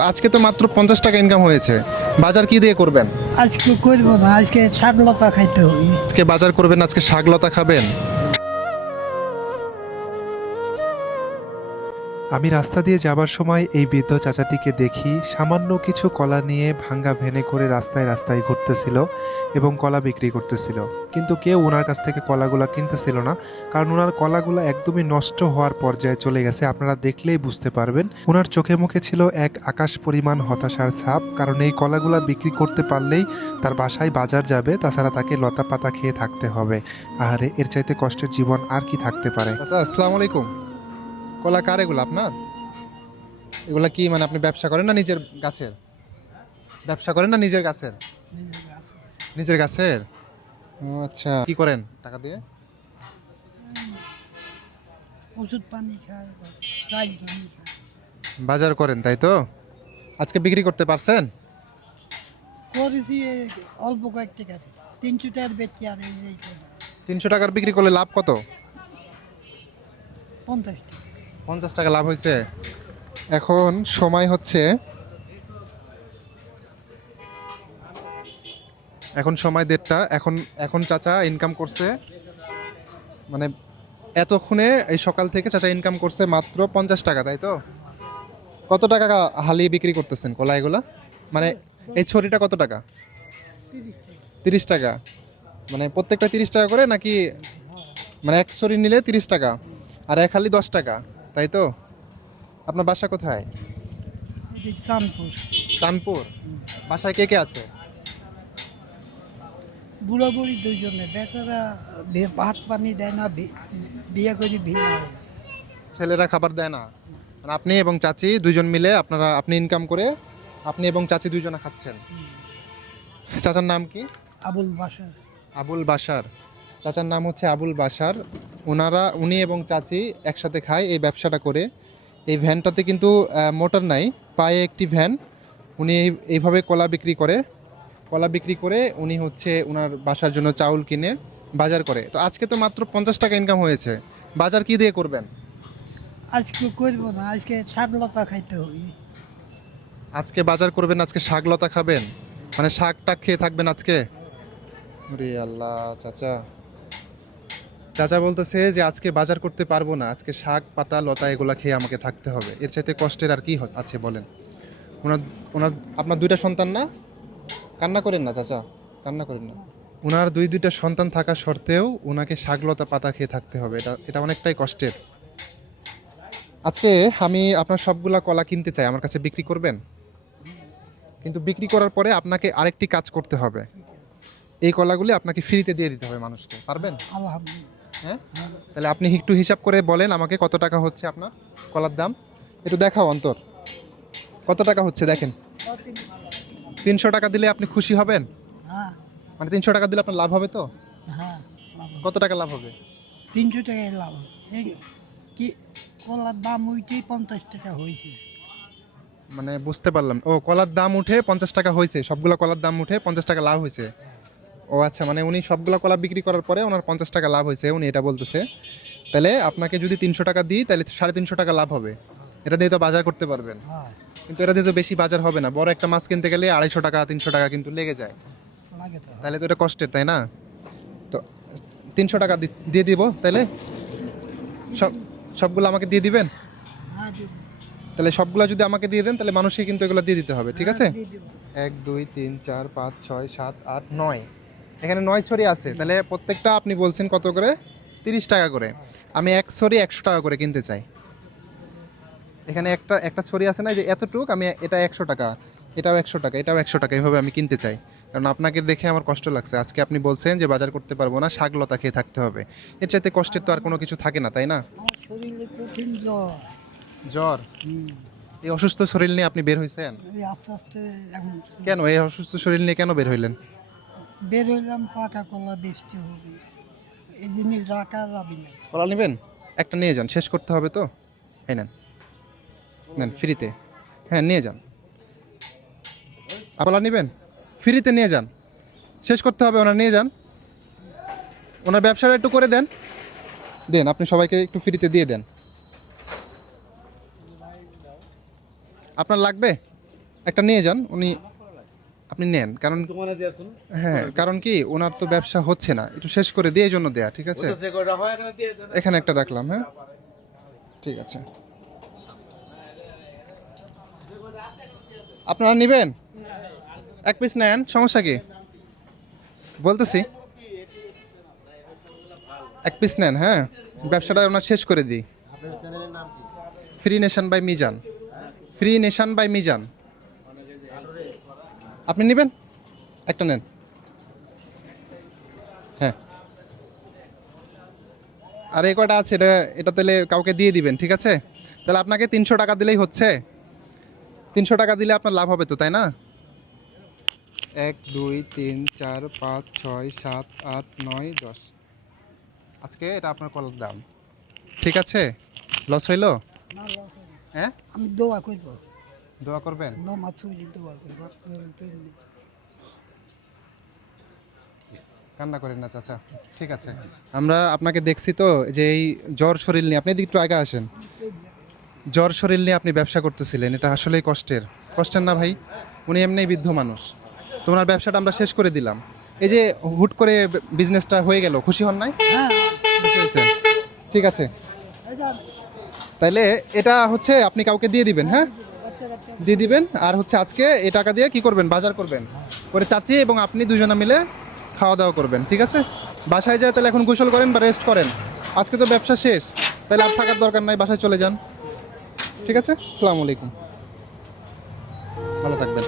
তো আজকে তো মাত্র 50 টাকা ইনকাম হয়েছে, বাজার কি দিয়ে করবেন? আজকে করবো না, আজকে শাকলতা খাইতে হবে। আজকে বাজার করবেন, আজকে শাকলতা খাবেন। আমি রাস্তা দিয়ে যাবার সময় এই বৃদ্ধ চাচাটিকে দেখি সামান্য কিছু কলা নিয়ে ভাঙ্গা ভ্যানে করে রাস্তায় রাস্তায় ঘুরতেছিল এবং কলা বিক্রি করতেছিল, কিন্তু কেউ ওনার কাছ থেকে কলাগুলা কিনতেছিল না, কারণ ওনার কলাগুলা একদমই নষ্ট হওয়ার পর্যায়ে চলে গেছে। আপনারা দেখলেই বুঝতে পারবেন ওনার চোখে মুখে ছিল এক আকাশ পরিমাণ হতাশার ছাপ, কারণ এই কলাগুলা বিক্রি করতে পারলেই তার বাসায় বাজার যাবে, তাছাড়া তাকে লতা পাতা খেয়ে থাকতে হবে। আরে এর চাইতে কষ্টের জীবন আর কি থাকতে পারে। আচ্ছা, আসসালামু আলাইকুম। কলা কার এগুলো আপনার? এগুলা কি মানে আপনি ব্যবসা করেন না নিজের গাছের? ব্যবসা করেন না নিজের গাছের? নিজের গাছের। ও আচ্ছা, কি করেন টাকা দিয়ে? ওষুধ পানি খায়, চাল পানি খায়। বাজার করেন তাই তো? আজকে বিক্রি করতে পারছেন? করেছি এই অল্প কয়েক টাকা, 300 টাকার বেচি। আর এই 300 টাকার বিক্রি করলে লাভ কত? 50 টাকা। 50 টাকা লাভ হয়েছে। এখন সময় হচ্ছে, এখন সময় 1:30। এখন এখন চাচা ইনকাম করছে, মানে এতক্ষণে এই সকাল থেকে চাচা ইনকাম করছে মাত্র 50 টাকা, তাই তো? কত টাকা হালি বিক্রি করতেছেন কলা এগুলা? মানে এই ছড়িটা কত টাকা? 30 টাকা। মানে প্রত্যেকটা 30 টাকা করে নাকি? মানে এক ছড়ি নিলে 30 টাকা আর এক হালি 10 টাকা, তাই তো? আপনার বাসা কোথায়? এই চাঁদপুর। চাঁদপুর। বাসায় কে কে আছে? বুড়া বুড়ি দুইজনে, বেটারা ভাত পানি দেয় না, বিয়ে করে ভিড় হয়। ছেলেরা খাবার দেয় না, মানে আপনি এবং চাচি দুইজন মিলে আপনি ইনকাম করে আপনি এবং চাচি দুইজনে খাচ্ছেন। চাচার নাম কি? আবুল বাসার। আবুল বাসার। চাচার নাম হচ্ছে আবুল বাসার। উনি এবং চাচি একসাথে খায় এই ব্যবসাটা করে। এই ভ্যানটাতে কিন্তু মোটর নাই, পায়ে একটি ভ্যান। উনি এইভাবে কলা বিক্রি করে, কলা বিক্রি করে উনি হচ্ছে ওনার বাসার জন্য চাউল কিনে বাজার করে। তো আজকে তো মাত্র 50 টাকা ইনকাম হয়েছে, বাজার কি দিয়ে করবেন? আজকে করবো না, আজকে শাকলতা খাইতে হবে। আজকে বাজার করবেন, আজকে শাকলতা খাবেন, মানে শাক টাক খেয়ে থাকবেন আজকে? রে আল্লাহ, চাচা চাচা বলতেছে যে আজকে বাজার করতে পারবো না, আজকে শাক পাতা লতা এগুলা খেয়ে আমাকে থাকতে হবে। এর চাইতে কষ্টের আর কি আছে বলেন? ওনার ওনার আপনার দুইটা সন্তান না? কান্না করেন না চাচা, কান্না করেন না। ওনার দুইটা সন্তান থাকা সত্ত্বেও ওনাকে শাকলতা পাতা খেয়ে থাকতে হবে, এটা এটা অনেকটাই কষ্টের। আজকে আমি আপনার সবগুলা কলা কিনতে চাই, আমার কাছে বিক্রি করবেন? কিন্তু বিক্রি করার পরে আপনাকে আরেকটি কাজ করতে হবে, এই কলাগুলি আপনাকে ফ্রিতে দিয়ে দিতে হবে মানুষকে, পারবেন? আলহামদুলিল্লাহ। হ্যাঁ, তাহলে আপনি একটু হিসাব করে বলেন আমাকে কত টাকা হচ্ছে আপনার কলার দাম, একটু দেখাও অন্তর কত টাকা হচ্ছে দেখেন। 300 টাকা দিলে আপনি খুশি হবেন? হ্যাঁ মানে 300 টাকা দিলে আপনার লাভ হবে তো? হ্যাঁ, লাভ হবে। কত টাকা লাভ হবে? 300 টাকায় লাভ হবে। এই কি কলার দাম উঠেই 50 টাকা হয়েছে। মানে বুঝতে পারলাম, ও কলার দাম উঠে 50 টাকা হয়েছে, সবগুলো কলার দাম উঠে 50 টাকা লাভ হয়েছে। ও আচ্ছা, মানে উনি সবগুলো কলা বিক্রি করার পরে ওনার 50 টাকা লাভ হয়েছে, উনি এটা বলতেছে। তাহলে আপনাকে যদি 300 টাকা দিই তাহলে 350 টাকা লাভ হবে, এটা দিয়ে তো বাজার করতে পারবেন। হ্যাঁ, কিন্তু এটা দিয়ে তো বেশি বাজার হবে না, বড় একটা মাছ কিনতে গেলে 250 টাকা 300 টাকা কিন্তু লেগে যায়, লাগে তো। তাহলে তো এটা কষ্টের, তাই না? তো 300 টাকা দিয়ে দিব তাহলে, সব সবগুলো আমাকে দিয়ে দিবেন? হ্যাঁ, দিব। তাহলে সবগুলো যদি আমাকে দিয়ে দেন তাহলে মানুষকে কিন্তু এগুলো দিয়ে দিতে হবে, ঠিক আছে? দিয়ে দিব। 1 2 3 4 5 6 7 8 9, এখানে 9 ছড়ি আছে, তাহলে প্রত্যেকটা আপনি বলছেন কত করে? 30 টাকা করে। আমি এক ছড়ি 100 টাকা করে কিনতে চাই। এখানে একটা একটা ছড়ি আছে না যে এতটুক, আমি এটা 100 টাকা, এটাও 100 টাকা, এটাও 100 টাকা, এইভাবে আমি কিনতে চাই। কারণ আপনাকে দেখে আমার কষ্ট লাগছে, আজকে আপনি বলছেন যে বাজার করতে পারবো না, শাকলতা খেয়ে থাকতে হবে। এর চাইতে কষ্টের তো আর কোনো কিছু থাকে না, তাই না? আমার শরীরে কঠিন জ্বর। জ্বর? হুম, এই অসুস্থ শরীর নিয়ে আপনি বের হয়েছেন এই আস্তে আস্তে এখন কেন? এই অসুস্থ শরীর নিয়ে কেন বের হইলেন? বের হইলাম, পাকা কলা বেচতে হবে, এই জিনিস রাখা যাবে না। কলা নেবেন? একটা নিয়ে যান, শেষ করতে হবে তো। এই নেন, নেন ফ্রিতে। হ্যাঁ নিয়ে যান। কলা নেবেন? ফ্রিতে নিয়ে যান, শেষ করতে হবে, ওনার নিয়ে যান। ওনার ব্যবসাটা একটু করে দেন, দেন আপনি সবাইকে একটু ফ্রিতে দিয়ে দেন। আপনার লাগবে? একটা নিয়ে যান, আপনি নেন, কারণ হ্যাঁ, কারণ কি ওনার তো ব্যবসা হচ্ছে না, একটু শেষ করে দিয়ে এই জন্য দেয়া, ঠিক আছে? এখানে একটা রাখলাম, হ্যাঁ ঠিক আছে। আপনারা নেবেন? এক পিস নেন, সমস্যা কি? বলতেছি এক পিস নেন, হ্যাঁ ব্যবসাটা ওনার শেষ করে দিই। Free nation by Mizan, free nation by Mizan. আপনি নেবেন? একটা নেন, হ্যাঁ। আর এই কয়টা আছে, এটা তাহলে কাউকে দিয়ে দিবেন, ঠিক আছে? তাহলে আপনাকে 300 টাকা দিলেই হচ্ছে। 300 টাকা দিলে আপনার লাভ হবে তো, তাই না? 1 2 3 4 5 6 7 8 9 10। আজকে এটা আপনার কলার দাম, ঠিক আছে? লস হইলো? না, লস হবে না। হ্যাঁ, আমি দোয়া করব, দোয়া করবেন। নমাজ পড়ি দোয়া করব। কান্না করেন না চাচা, ঠিক আছে? আমরা আপনাকে দেখছি তো যে এই জ্বর শরীর নিয়ে আপনি একটু আগে আসেন, জ্বর শরীর নিয়ে আপনি ব্যবসা করতেছিলেন, এটা আসলেই কষ্টের না ভাই? উনি এমনিই বৃদ্ধ মানুষ, তো ওনার ব্যবসাটা আমরা শেষ করে দিলাম। এই যে হুট করে বিজনেসটা হয়ে গেল, খুশি হন নাই? হ্যাঁ, খুশি হয়েছেন, ঠিক আছে। এই যান, তাইলে এটা হচ্ছে আপনি কাউকে দিয়ে দিবেন, হ্যাঁ দিয়ে দিবেন। আর হচ্ছে আজকে এই টাকা দিয়ে কি করবেন? বাজার করবেন, করে চাচি এবং আপনি দুজনে মিলে খাওয়া দাওয়া করবেন, ঠিক আছে? বাসায় যায় তাহলে এখন গোসল করেন বা রেস্ট করেন, আজকে তো ব্যবসা শেষ, তাহলে আর থাকার দরকার নাই, বাসায় চলে যান, ঠিক আছে? আসসালামু আলাইকুম, ভালো থাকবেন।